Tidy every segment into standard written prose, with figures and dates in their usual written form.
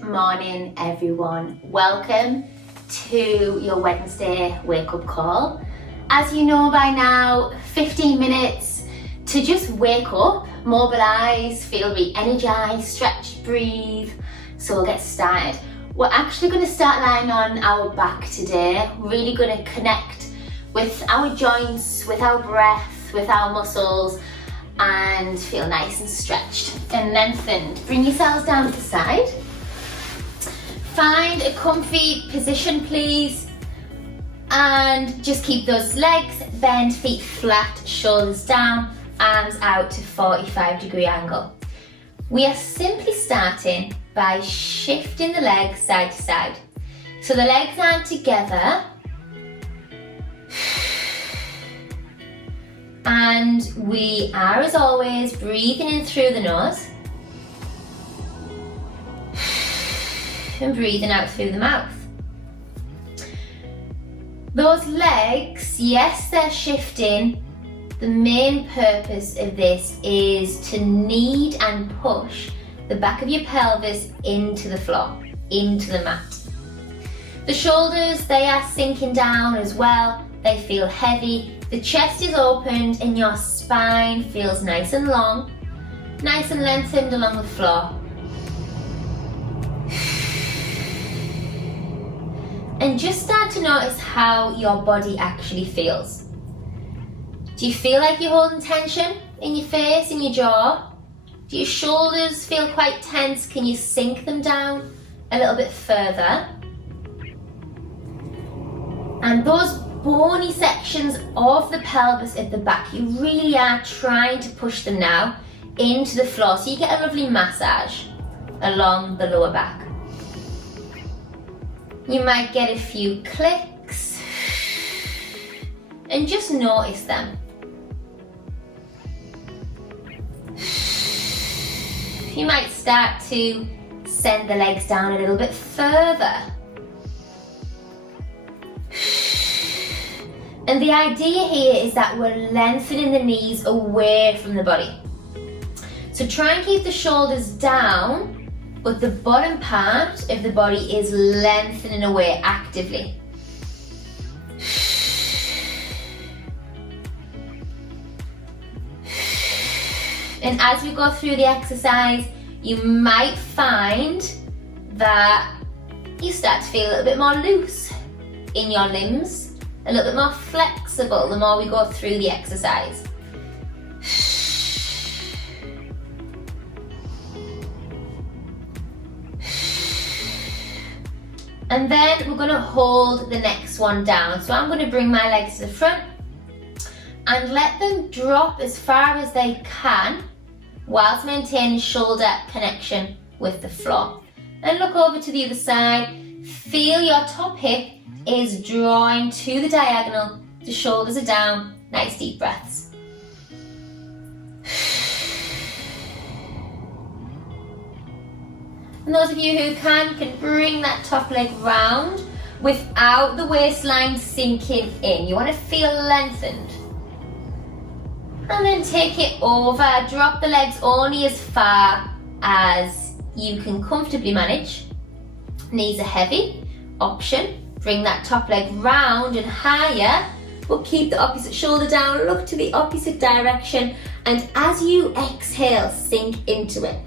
Good morning, everyone. Welcome to your Wednesday wake-up call. As you know by now, 15 minutes to just wake up, mobilise, feel re-energised, stretch, breathe. So we'll get started. We're actually going to start lying on our back today. Really going to connect with our joints, with our breath, with our muscles, and feel nice and stretched and lengthened. Bring yourselves down to the side. Find a comfy position, please, and just keep those legs bent, feet flat, shoulders down, arms out to 45-degree angle. We are simply starting by shifting the legs side to side. So the legs aren't together, and we are, as always, breathing in through the nose and breathing out through the mouth. Those legs, yes, they're shifting. The main purpose of this is to knead and push the back of your pelvis into the floor, into the mat. The shoulders, they are sinking down as well. They feel heavy. The chest is opened and your spine feels nice and long, nice and lengthened along the floor. And just start to notice how your body actually feels. Do you feel like you're holding tension in your face, in your jaw? Do your shoulders feel quite tense? Can you sink them down a little bit further? And those bony sections of the pelvis at the back, you really are trying to push them now into the floor so you get a lovely massage along the lower back. You might get a few clicks and just notice them. You might start to send the legs down a little bit further. And the idea here is that we're lengthening the knees away from the body. So try and keep the shoulders down, but the bottom part of the body is lengthening away actively. And as we go through the exercise, you might find that you start to feel a little bit more loose in your limbs, a little bit more flexible the more we go through the exercise. And then we're going to hold the next one down. So I'm going to bring my legs to the front and let them drop as far as they can whilst maintaining shoulder connection with the floor. And look over to the other side. Feel your top hip is drawing to the diagonal. The shoulders are down. Nice deep breaths. And those of you who can bring that top leg round without the waistline sinking in. You want to feel lengthened. And then take it over. Drop the legs only as far as you can comfortably manage. Knees are heavy. Option, bring that top leg round and higher, but keep the opposite shoulder down. Look to the opposite direction. And as you exhale, sink into it.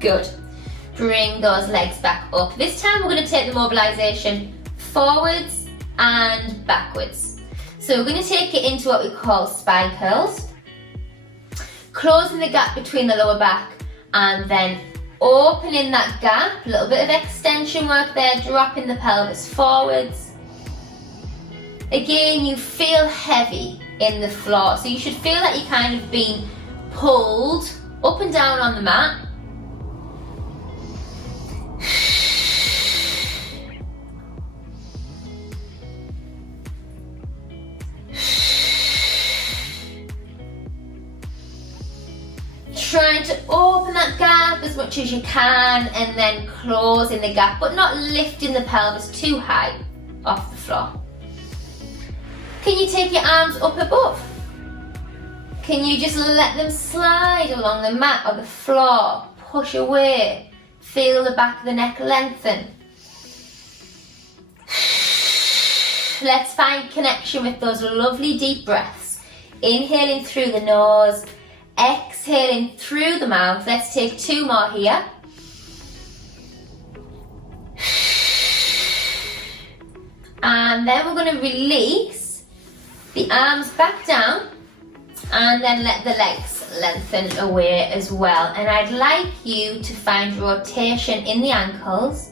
Good. Bring those legs back up. This time we're going to take the mobilisation forwards and backwards. So we're going to take it into what we call spine curls. Closing the gap between the lower back and then opening that gap. A little bit of extension work there, dropping the pelvis forwards. Again, you feel heavy in the floor. So you should feel that you're kind of being pulled up and down on the mat. Trying to open that gap as much as you can and then closing the gap, but not lifting the pelvis too high off the floor. Can you take your arms up above? Can you just let them slide along the mat or the floor? Push away. Feel the back of the neck lengthen. Let's find connection with those lovely deep breaths. Inhaling through the nose, exhaling through the mouth. Let's take 2 more here. And then we're going to release the arms back down and then let the legs lengthen away as well. And I'd like you to find rotation in the ankles.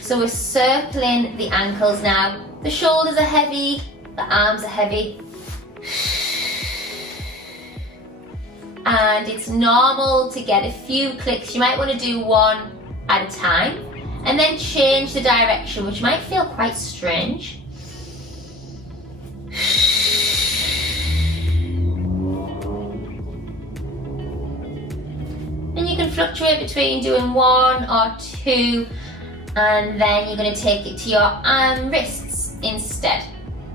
So we're circling the ankles now. The shoulders are heavy, the arms are heavy. And it's normal to get a few clicks. You might want to do 1 at a time. And then change the direction, which might feel quite strange. And you can fluctuate between doing 1 or 2, and then you're going to take it to your wrists instead.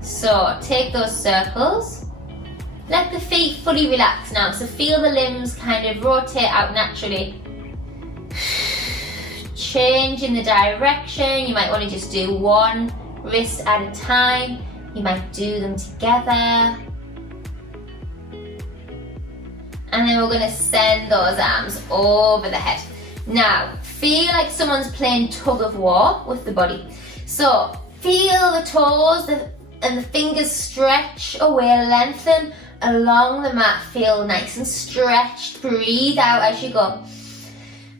So take those circles. Let the feet fully relax now, so feel the limbs kind of rotate out naturally. Change in the direction. You might want to just do 1 wrist at a time. You might do them together. And then we're going to send those arms over the head. Now, feel like someone's playing tug of war with the body. So feel the toes and the fingers stretch away, lengthen along the mat. Feel nice and stretched. Breathe out as you go.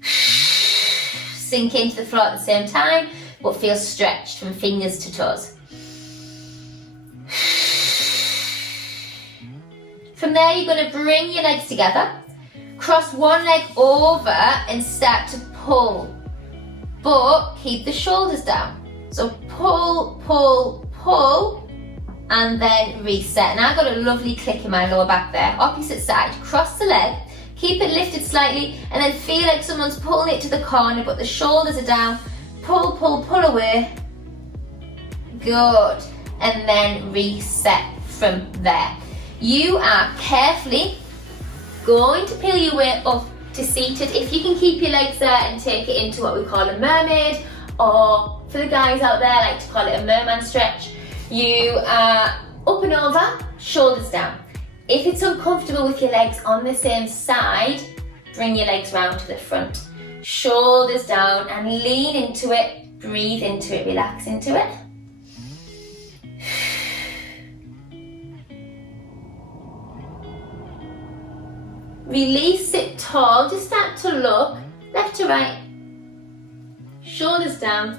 Sink into the floor at the same time, but feel stretched from fingers to toes. From there, you're going to bring your legs together, cross one leg over and start to pull, but keep the shoulders down. So pull, pull, pull, and then reset. Now I've got a lovely click in my lower back there. Opposite side, cross the leg, keep it lifted slightly, and then feel like someone's pulling it to the corner, but the shoulders are down. Pull, pull, pull away. Good. And then reset from there. You are carefully going to peel your way up to seated. If you can keep your legs there and take it into what we call a mermaid, or for the guys out there, I like to call it a merman stretch. You are up and over, shoulders down. If it's uncomfortable with your legs on the same side, bring your legs round to the front. Shoulders down and lean into it, breathe into it, relax into it. Release, sit tall, just start to look left to right. Shoulders down.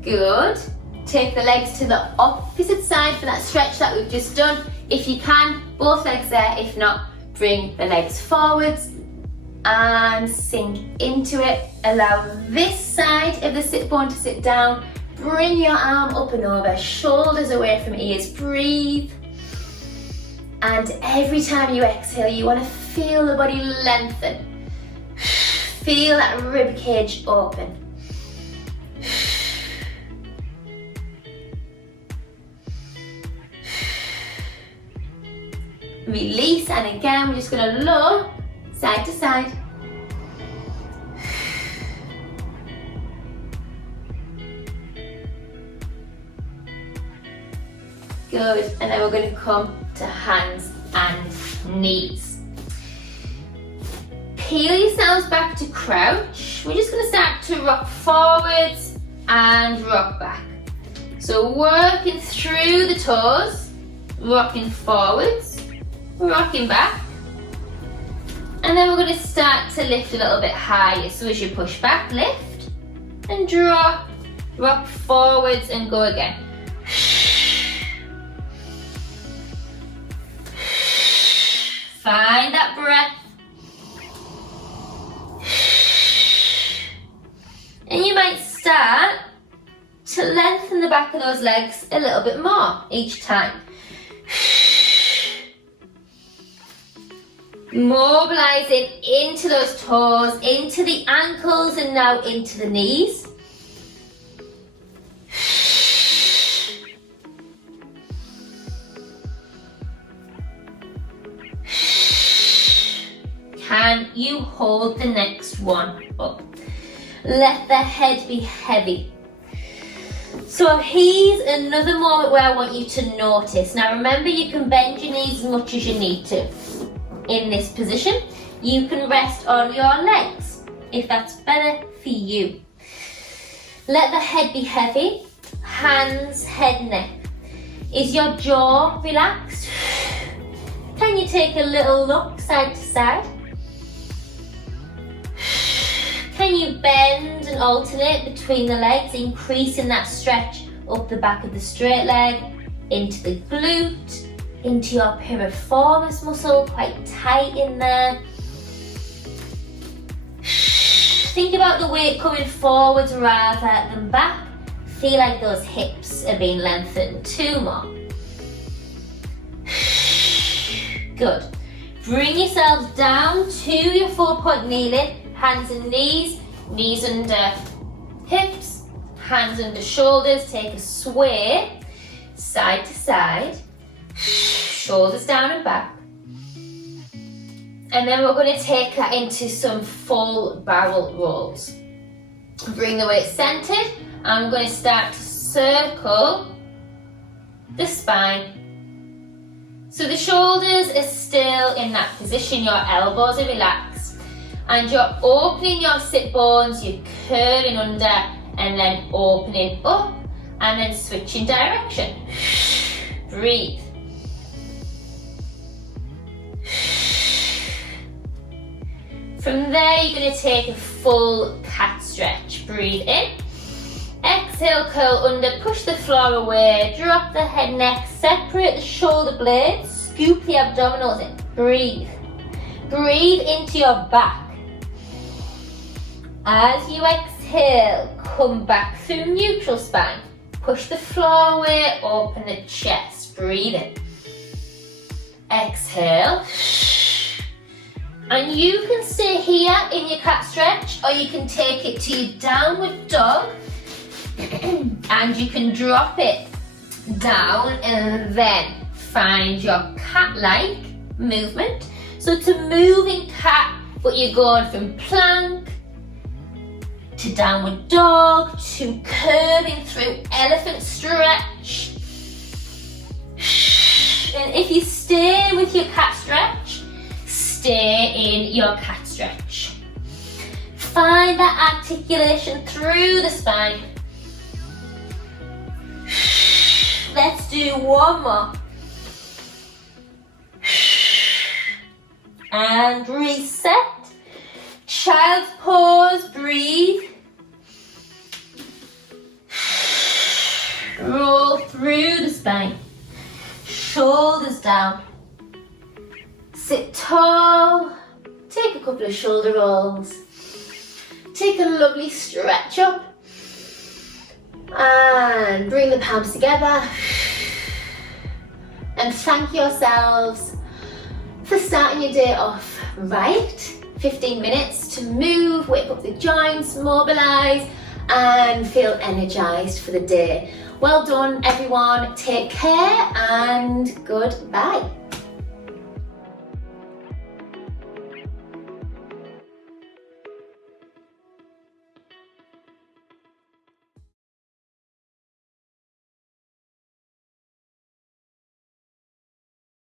Good. Take the legs to the opposite side for that stretch that we've just done. If you can, both legs there. If not, bring the legs forwards and sink into it. Allow this side of the sit bone to sit down. Bring your arm up and over, shoulders away from ears. Breathe. And every time you exhale, you want to feel the body lengthen. Feel that rib cage open. Release, and again, we're just going to look side to side. Good, and then we're going to come to hands and knees. Peel yourselves back to crouch. We're just going to start to rock forwards and rock back. So working through the toes, rocking forwards, rocking back. And then we're going to start to lift a little bit higher. So as you push back, lift and drop, rock forwards and go again. Find that breath. And you might start to lengthen the back of those legs a little bit more each time. Mobilizing into those toes, into the ankles, and now into the knees. Can you hold the next one up? Let the head be heavy. So here's another moment where I want you to notice. Now remember, you can bend your knees as much as you need to. In this position, you can rest on your legs, if that's better for you. Let the head be heavy, hands, head, neck. Is your jaw relaxed? Can you take a little look side to side? Can you bend and alternate between the legs, increasing that stretch up the back of the straight leg, into the glute, into your piriformis muscle, quite tight in there. Think about the weight coming forwards rather than back. Feel like those hips are being lengthened. 2 more. Good. Bring yourselves down to your 4-point kneeling. Hands and knees, knees under hips, hands under shoulders. Take a sway, side to side, shoulders down and back. And then we're going to take that into some full barrel rolls. Bring the weight centered. I'm going to start to circle the spine. So the shoulders are still in that position, your elbows are relaxed. And you're opening your sit bones, you're curling under and then opening up and then switching direction. Breathe. From there, you're going to take a full cat stretch. Breathe in. Exhale, curl under, push the floor away, drop the head, neck, separate the shoulder blades, scoop the abdominals in. Breathe. Breathe into your back. As you exhale, come back through neutral spine. Push the floor away, open the chest. Breathe in. Exhale. And you can stay here in your cat stretch, or you can take it to your downward dog. And you can drop it down and then find your cat-like movement. So to move in cat, but you're going from plank to downward dog, to curving through elephant stretch. And if you stay with your cat stretch, stay in your cat stretch. Find that articulation through the spine. Let's do 1 more. And reset. Child's pose, breathe. Roll through the spine. Shoulders down. Sit tall. Take a couple of shoulder rolls. Take a lovely stretch up. And bring the palms together. And thank yourselves for starting your day off right. 15 minutes to move, wake up the joints, mobilise and feel energised for the day. Well done everyone, take care and goodbye.